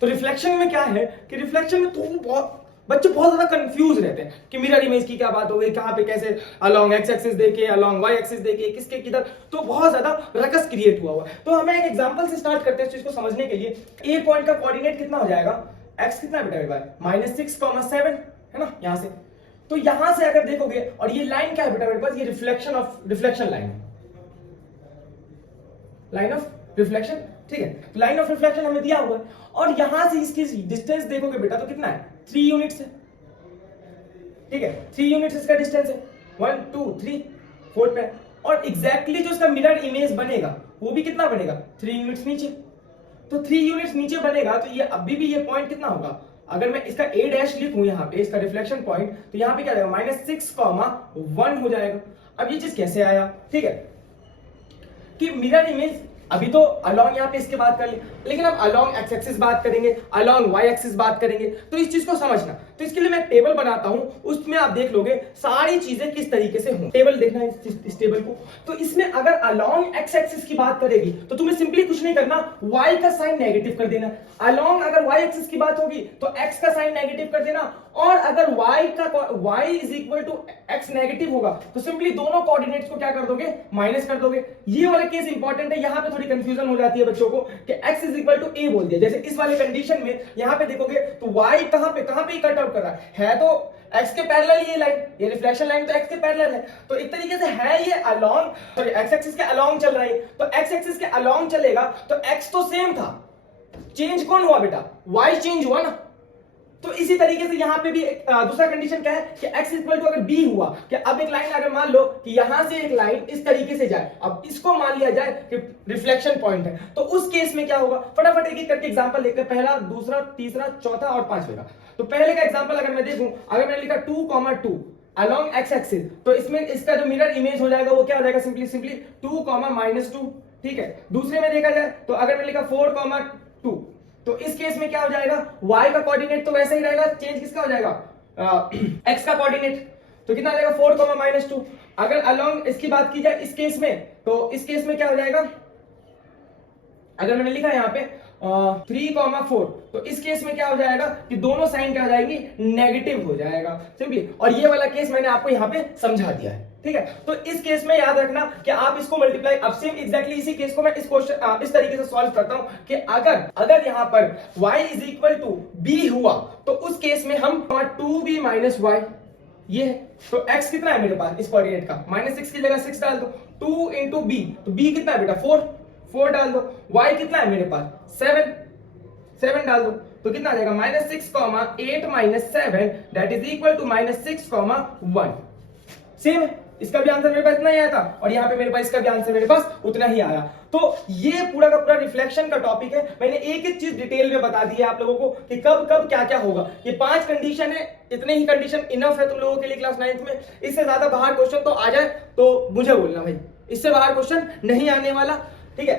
तो रिफ्लेक्शन में क्या है कि रिफ्लेक्शन में बच्चे बहुत ज्यादा कंफ्यूज रहते हैं कि मिरर इमेज की क्या बात हो गई, कहां पे कैसे अलोंग एक्स एक्सिस देके अलोंग वाई एक्सिस देके किसके किधर, तो बहुत ज्यादा रकस क्रिएट हुआ तो हमें एक एग्जांपल से स्टार्ट करते हैं इस चीज को समझने के लिए। ए पॉइंट का कोऑर्डिनेट कितना हो जाएगा, एक्स कितना बेटा -6,7 है ना यहां से। तो यहां से अगर देखोगे और ये लाइन क्या है बेटा मेरे पास, ये रिफ्लेक्शन लाइन ऑफ रिफ्लेक्शन, ठीक है। लाइन ऑफ रिफ्लेक्शन हमें दिया हुआ है और यहां से इसकी डिस्टेंस देखोगे बेटा तो कितना है 3 यूनिट्स है, ठीक है। 3 यूनिट्स इसका डिस्टेंस है, 1 2 3 4 पे। और एग्जैक्टली जो इसका मिरर इमेज बनेगा वो भी कितना बनेगा 3 यूनिट्स नीचे। तो 3 यूनिट्स नीचे बनेगा तो ये अभी भी ये पॉइंट कितना होगा, अगर मैं इसका a डैश लिखूं यहाँ पे इसका रिफ्लेक्शन पॉइंट, तो यहाँ पे क्या जाएगा -6,1 हो जाएगा। अब ये चीज कैसे आया, ठीक है, कि मिरर इमेज अभी तो अलोंग यहाँ पे इसके बात कर ली, लेकिन अब अलोंग एक्स एक्सिस बात करेंगे, अलोंग वाई एक्सिस बात करेंगे, तो इस चीज को समझना। तो इसके लिए मैं टेबल बनाता हूं, उसमें आप देख लोगे सारी चीजें किस तरीके से हों। टेबल देखना है इस टेबल को। तो इसमें अगर अलोंग एक्स एक्सिस की बात करेगी तो तुम्हें सिंपली कुछ नहीं करना, वाई का साइन नेगेटिव कर देना। अलोंग अगर वाई एक्सिस की बात होगी तो एक्स का साइन नेगेटिव कर देना, और अगर y is equal to x negative होगा तो सिंपली दोनों कोऑर्डिनेट्स को क्या कर दोगे, माइनस कर दोगे। ये वाला केस इंपॉर्टेंट है, यहां पे थोड़ी कंफ्यूजन हो जाती है बच्चों को कि x is equal to a बोल दिया। जैसे इस वाले कंडीशन में यहां पे देखोगे तो y कहां पे कट आउट कर रहा है तो x के पैरेलल ये लाइन, ये रिफ्लेक्शन लाइन तो x के पैरेलल है, तो एक तरीके से है ये अलोंग, सॉरी x एक्सिस के अलोंग चल रहा है। तो x एक्सिस के अलोंग चलेगा तो x तो सेम था, चेंज कौन हुआ बेटा, y चेंज हुआ ना। तो इसी तरीके से यहां पे भी दूसरा कंडीशन क्या है कि x इक्वल टू अगर b हुआ कि अब एक लाइन अगर मान लो कि यहां से एक लाइन इस तरीके से जाए, अब इसको मान लिया जाए कि रिफ्लेक्शन पॉइंट है, तो उस केस में क्या होगा, फटाफट एक एक करके एग्जांपल लेकर, पहला दूसरा तीसरा चौथा और पांचवें का। तो पहले का एग्जांपल अगर मैं देखूं, अगर मैंने लिखा 2,2 अलोंग x एक्सिस, तो इसमें इसका जो मिरर इमेज हो जाएगा वो क्या हो जाएगा, सिंपली 2, -2, ठीक है। दूसरे में देखा जाए तो अगर मैंने लिखा 4,2, तो इस केस में क्या हो जाएगा, y का कोऑर्डिनेट तो वैसे ही रहेगा, चेंज किसका हो जाएगा, x का कोऑर्डिनेट, तो कितना आ जाएगा 4, -2। अगर अलोंग इसकी बात की जाए इस केस में, तो इस केस में क्या हो जाएगा, अगर मैंने लिखा यहाँ पे 3,4, तो इस केस में क्या हो जाएगा कि दोनों साइन क्या हो जाएंगी, नेगेटिव हो जाएगा सिंपली। और ये वाला केस मैंने आपको यहाँ पे समझा दिया है, ठीक है। तो इस केस में याद रखना कि आप इसको मल्टीप्लाई, अब सेम एग्जैक्टली इसी केस को मैं इस क्वेश्चन इस तरीके से सॉल्व करता हूं कि अगर यहां पर y is equal to b हुआ तो उस केस में हम 2b - y, ये है। तो x कितना है मेरे पास इस कोऑर्डिनेट का, -6 की जगह 6 डाल दो, 2 into b, तो b कितना है बेटा 4 डाल दो, y कितना है मेरे पास 7 डाल दो, तो कितना आ जाएगा -6,8 - 7 that is equal to -6,1। Same है, इसका भी आंसर मेरे पास इतना ही आया था और यहाँ पे मेरे पास इसका भी आंसर मेरे पास उतना ही आया। तो ये पूरा का पूरा रिफ्लेक्शन का टॉपिक है, मैंने एक एक चीज डिटेल में बता दी है आप लोगों को कि कब कब क्या क्या होगा। ये 5 कंडीशन है, इतने ही कंडीशन इनफ है तुम लोगों के लिए क्लास 9th में। इससे ज्यादा बाहर क्वेश्चन तो आ जाए तो मुझे बोलना भाई, इससे बाहर क्वेश्चन नहीं आने वाला, ठीक है।